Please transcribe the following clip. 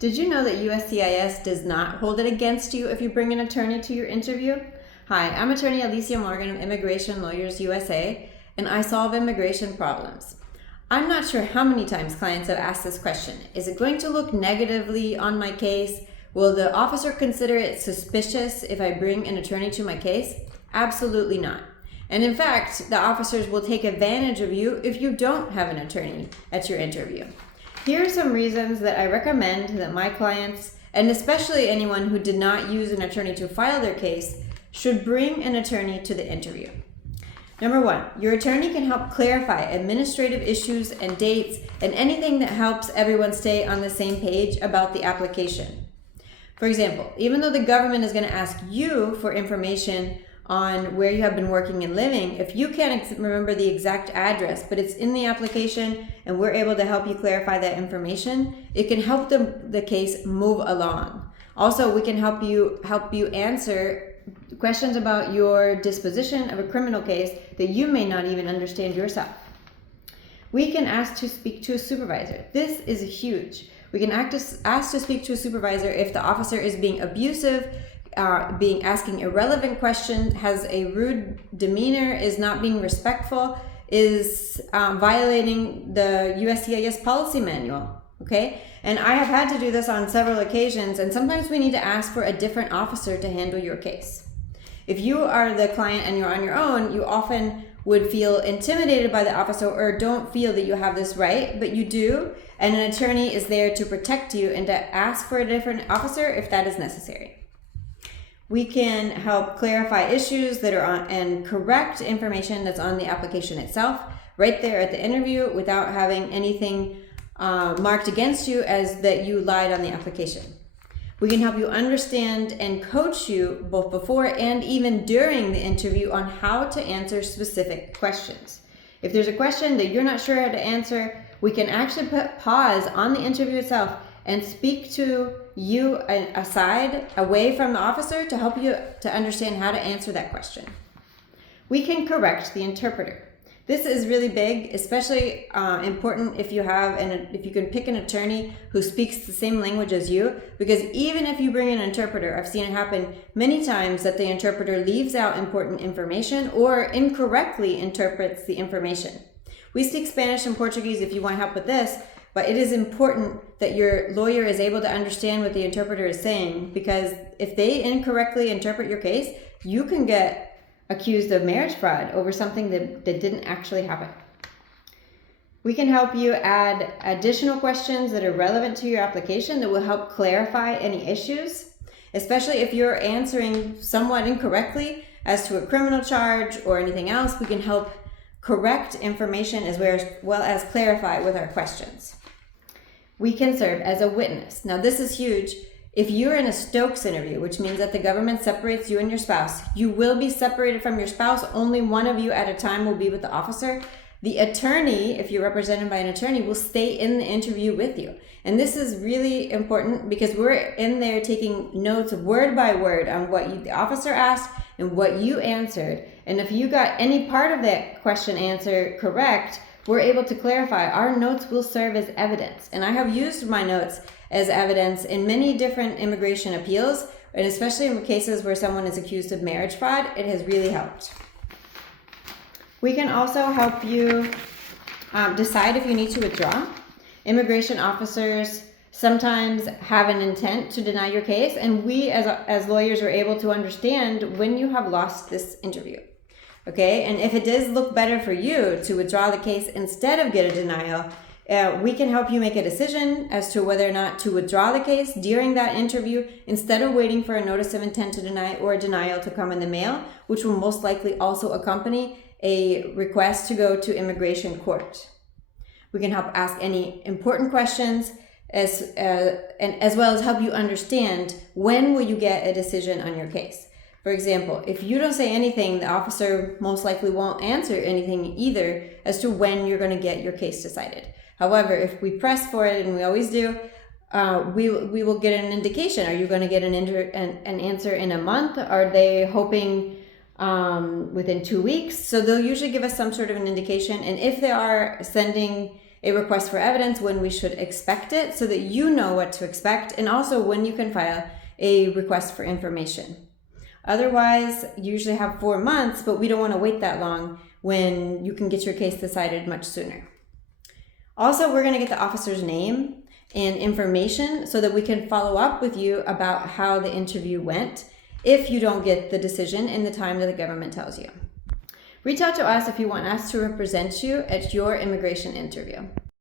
Did you know that USCIS does not hold it against you if you bring an attorney to your interview? Hi, I'm attorney Alicia Morgan of Immigration Lawyers USA, and I solve immigration problems. I'm not sure how many times clients have asked this question. Is it going to look negatively on my case? Will the officer consider it suspicious if I bring an attorney to my case? Absolutely not. And in fact, the officers will take advantage of you if you don't have an attorney at your interview. Here are some reasons that I recommend that my clients, and especially anyone who did not use an attorney to file their case, should bring an attorney to the interview. Number one, your attorney can help clarify administrative issues and dates and anything that helps everyone stay on the same page about the application. For example, even though the government is going to ask you for information on where you have been working and living, if you can't remember the exact address, but it's in the application and we're able to help you clarify that information, it can help the case move along. Also, we can help you answer questions about your disposition of a criminal case that you may not even understand yourself. We can ask to speak to a supervisor. This is huge. We can ask to speak to a supervisor if the officer is being abusive, asking irrelevant questions, has a rude demeanor, is not being respectful, is violating the USCIS policy manual. Okay? And I have had to do this on several occasions, and sometimes we need to ask for a different officer to handle your case. If you are the client and you're on your own, you often would feel intimidated by the officer or don't feel that you have this right, but you do, and an attorney is there to protect you and to ask for a different officer if that is necessary. We can help clarify issues that are on and correct information that's on the application itself right there at the interview without having anything marked against you as that you lied on the application. We can help you understand and coach you both before and even during the interview on how to answer specific questions. If there's a question that you're not sure how to answer, we can actually put pause on the interview itself and speak to you aside, away from the officer, to help you to understand how to answer that question. We can correct the interpreter. This is really big, especially important if you can pick an attorney who speaks the same language as you, because even if you bring an interpreter, I've seen it happen many times that the interpreter leaves out important information or incorrectly interprets the information. We speak Spanish and Portuguese if you want help with this, but it is important that your lawyer is able to understand what the interpreter is saying, because if they incorrectly interpret your case, you can get accused of marriage fraud over something that didn't actually happen. We can help you add additional questions that are relevant to your application that will help clarify any issues, especially if you're answering somewhat incorrectly as to a criminal charge or anything else. We can help correct information as well as clarify with our questions. We can serve as a witness. Now, this is huge. If you're in a Stokes interview, which means that the government separates you and your spouse, you will be separated from your spouse. Only one of you at a time will be with the officer. The attorney, if you're represented by an attorney, will stay in the interview with you. And this is really important because we're in there taking notes word by word on what the officer asked and what you answered. And if you got any part of that question answer correct, we're able to clarify. Our notes will serve as evidence. And I have used my notes as evidence in many different immigration appeals, and especially in cases where someone is accused of marriage fraud. It has really helped. We can also help you decide if you need to withdraw. Immigration officers sometimes have an intent to deny your case, and we as lawyers are able to understand when you have lost this interview. Okay, and if it does look better for you to withdraw the case instead of get a denial, we can help you make a decision as to whether or not to withdraw the case during that interview instead of waiting for a notice of intent to deny or a denial to come in the mail, which will most likely also accompany a request to go to immigration court. We can help ask any important questions as well as help you understand when will you get a decision on your case. For example, if you don't say anything, the officer most likely won't answer anything either as to when you're going to get your case decided. However, if we press for it, and we always do, we will get an indication. Are you going to get an answer in a month? Are they hoping within 2 weeks? So they'll usually give us some sort of an indication. And if they are sending a request for evidence when we should expect it so that you know what to expect, and also when you can file a request for information. Otherwise, you usually have 4 months, but we don't want to wait that long when you can get your case decided much sooner. Also, we're going to get the officer's name and information so that we can follow up with you about how the interview went if you don't get the decision in the time that the government tells you. Reach out to us if you want us to represent you at your immigration interview.